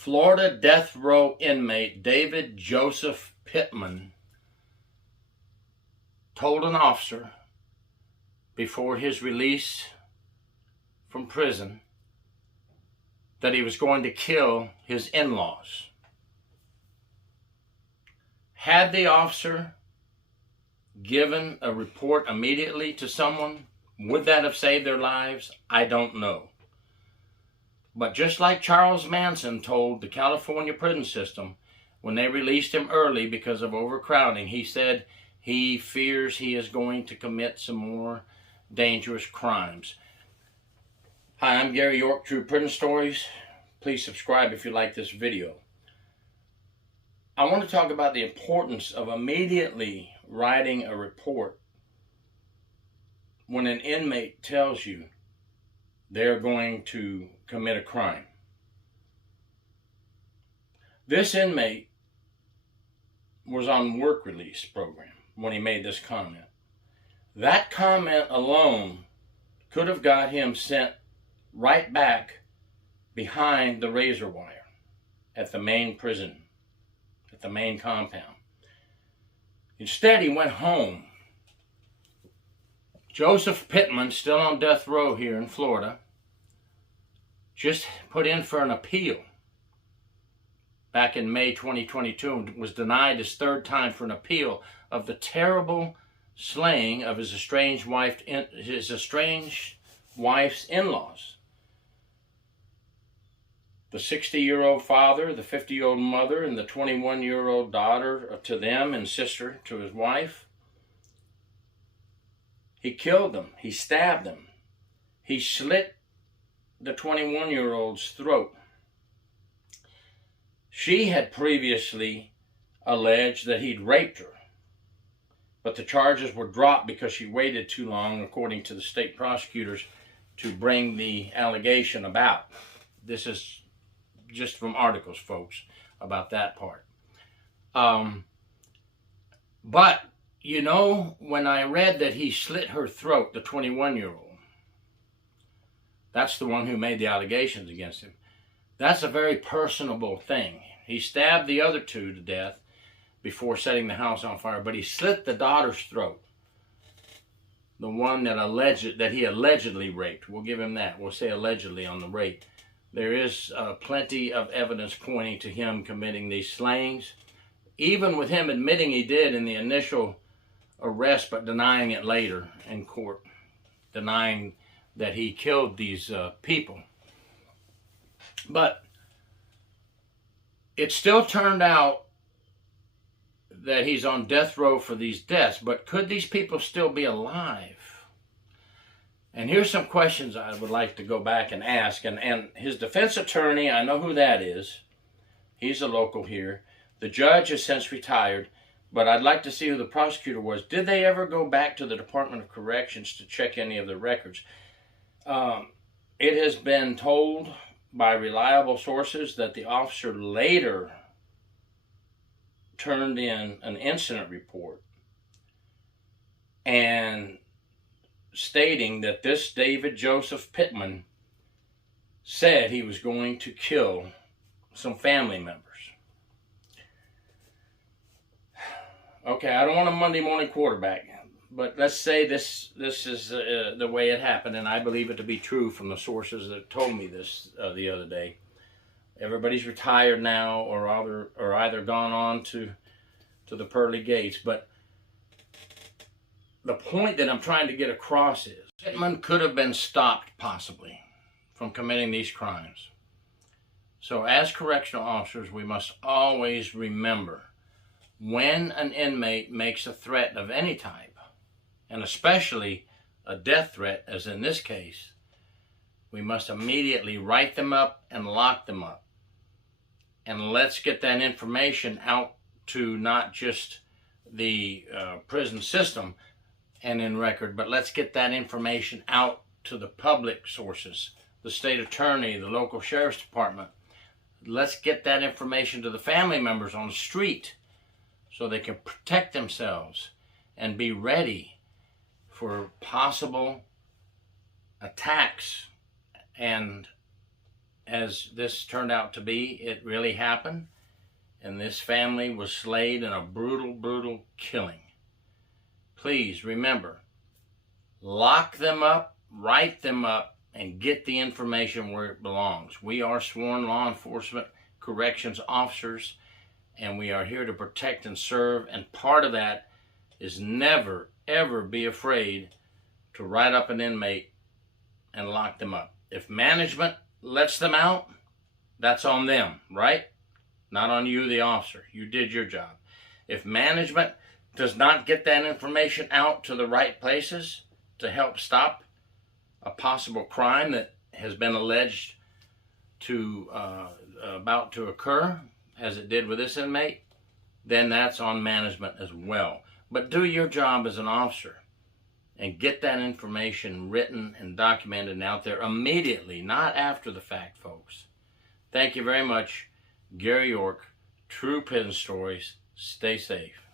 Florida death row inmate David Joseph Pittman told an officer before his release from prison that he was going to kill his in-laws. Had the officer given a report immediately to someone, would that have saved their lives? I don't know. But just like Charles Manson told the California prison system when they released him early because of overcrowding, he said he fears he is going to commit some more dangerous crimes. Hi, I'm Gary York, True Prison Stories. Please subscribe if you like this video. I want to talk about the importance of immediately writing a report when an inmate tells you they're going to commit a crime. This inmate was on work release program when he made this comment. That comment alone could have got him sent right back behind the razor wire at the main prison, at the main compound. Instead, he went home. Joseph Pittman, still on death row here in Florida, just put in for an appeal back in May 2022 and was denied his third time for an appeal of the terrible slaying of his estranged wife's in-laws. The 60-year-old father, the 50-year-old mother, and the 21-year-old daughter to them and sister to his wife. He killed them. He stabbed them. He slit the 21-year-old's throat. She had previously alleged that he'd raped her, but the charges were dropped because she waited too long, according to the state prosecutors, to bring the allegation about. This is just from articles, folks, about that part. But, you know, when I read that he slit her throat, the 21-year-old, that's the one who made the allegations against him. That's a very personable thing. He stabbed the other two to death before setting the house on fire, but he slit the daughter's throat, the one that he allegedly raped. We'll give him that. We'll say allegedly on the rape. There is plenty of evidence pointing to him committing these slayings, even with him admitting he did in the initial arrest, but denying it later in court, denying that he killed these people. But it still turned out that he's on death row for these deaths, but could these people still be alive? And here's some questions I would like to go back and ask. And his defense attorney, I know who that is. He's a local here. The judge has since retired, but I'd like to see who the prosecutor was. Did they ever go back to the Department of Corrections to check any of the records? It has been told by reliable sources that the officer later turned in an incident report and stating that this David Joseph Pittman said he was going to kill some family members. Okay, I don't want a Monday morning quarterback, but let's say this is the way it happened, and I believe it to be true from the sources that told me this the other day. Everybody's retired now, or either gone on to the pearly gates. But the point that I'm trying to get across is Pittman could have been stopped possibly from committing these crimes. So as correctional officers, we must always remember when an inmate makes a threat of any type, and especially a death threat, as in this case, we must immediately write them up and lock them up. And let's get that information out to not just the prison system and in record, but let's get that information out to the public sources, the state attorney, the local sheriff's department. Let's get that information to the family members on the street so they can protect themselves and be ready for possible attacks and as this turned out to be, it really happened, and this family was slayed in a brutal, brutal killing. Please remember, lock them up, write them up, and get the information where it belongs. We are sworn law enforcement corrections officers, and we are here to protect and serve, and part of that is never, ever be afraid to write up an inmate and lock them up. If management lets them out, that's on them, right? Not on you, the officer. You did your job. If management does not get that information out to the right places to help stop a possible crime that has been alleged to about to occur, as it did with this inmate, then that's on management as well. But do your job as an officer and get that information written and documented and out there immediately, not after the fact, folks. Thank you very much. Gary York, True Prison Stories. Stay safe.